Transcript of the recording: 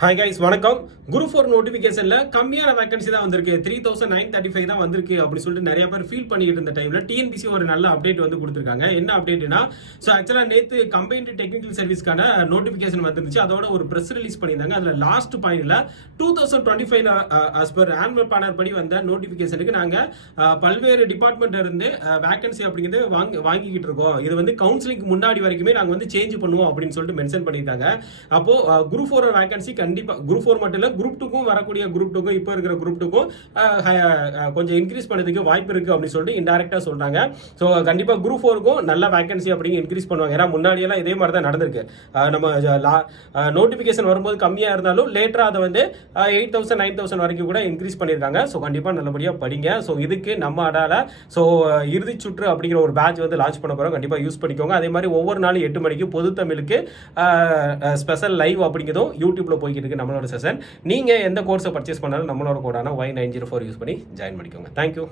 Hi guys வணக்கம். Group 4 நோட்டிஃபிகேஷன்ல கம்மியான vacancy தான் வந்திருக்கு. 3935 தான் வந்திருக்கு அப்படின்னு சொல்லிட்டு நிறைய பேர் ஃபீல் பண்ணிட்டு இருந்த டைம்ல டிஎன்பிசி ஒரு நல்ல அப்டேட் வந்து கொடுத்துருக்காங்க. என்ன அப்டேட்னா, ஸோ ஆக்சுவலா நேற்று கம்பைன்டு டெக்னிக்கல் சர்வீஸ்க்கான நோட்டிஃபிகேஷன் வந்துருச்சு. அதோட ஒரு ப்ரெஸ் ரிலீஸ் பண்ணியிருந்தாங்க. அதுல லாஸ்ட் பாயிண்ட்ல 2025 as per ஆனுவல் பிளானர் படி வந்த நோட்டிஃபிகேஷனுக்கு நாங்க பல்வேறு டிபார்ட்மெண்ட்ல இருந்து வேகன்சி அப்படிங்கிறது வாங்கிக்கிட்டு இருக்கோம். இது வந்து கவுன்சிலிங் முன்னாடி வரைக்குமே நாங்க வந்து சேஞ்ச் பண்ணுவோம் அப்படின்னு சொல்லிட்டு மென்ஷன் பண்ணியிருக்காங்க. அப்போ குரூப் 4 வேகன்சி கண்டிப்பா குரூப் 4 மட்டும் இல்ல குரூப் 2க்கும் வரக்கூடிய குரூப் 2க்கும் இப்ப இருக்கிற குரூப் 2க்கும் கொஞ்சம் இன்க்ரீஸ் பண்ணதுக்கு வாய்ப்பு இருக்கு அப்படின்னு சொல்லிட்டு இன்டைரக்டா சொல்றாங்க. சோ கண்டிப்பா குரூப் 4க்கும் நல்ல வேகன்சி அப்படிங்க இன்க்ரீஸ் பண்ணுவாங்க. ஏன்னா முன்னாடி எல்லாம் இதே மாதிரி தான் நடந்திருக்கு. நம்ம நோட்டிபிகேஷன் வரும்போது கம்மியா இருந்தாலும் லேட்டரா அதை வந்து 8000 9000 வரைக்கும் கூட இன்க்ரீஸ் பண்ணிருக்காங்க. சோ கண்டிப்பா நல்லபடியா படிங்க. சோ இதுக்கு நம்ம அடால சோ இறுதி சுற்று அப்படிங்கிற ஒரு பேட்ச் வந்து லான்ச் பண்ண போறோம். கண்டிப்பா யூஸ் பண்ணிக்கோங்க. அதே மாதிரி ஒவ்வொரு நாளும் 8 மணிக்கு பொது தமிழுக்கு ஸ்பெஷல் லைவ் அப்படிங்கிறதும் யூடியூப்ல போய்கிட்டு இருக்கு நம்மளோட செஷன். நீங்க எந்த கோர்ஸை பர்ச்சேஸ் பண்ணாலும் நம்மளோட கோடான Y904 யூஸ் பண்ணி ஜாயின் பண்ணிக்கோங்க. தேங்க்யூ.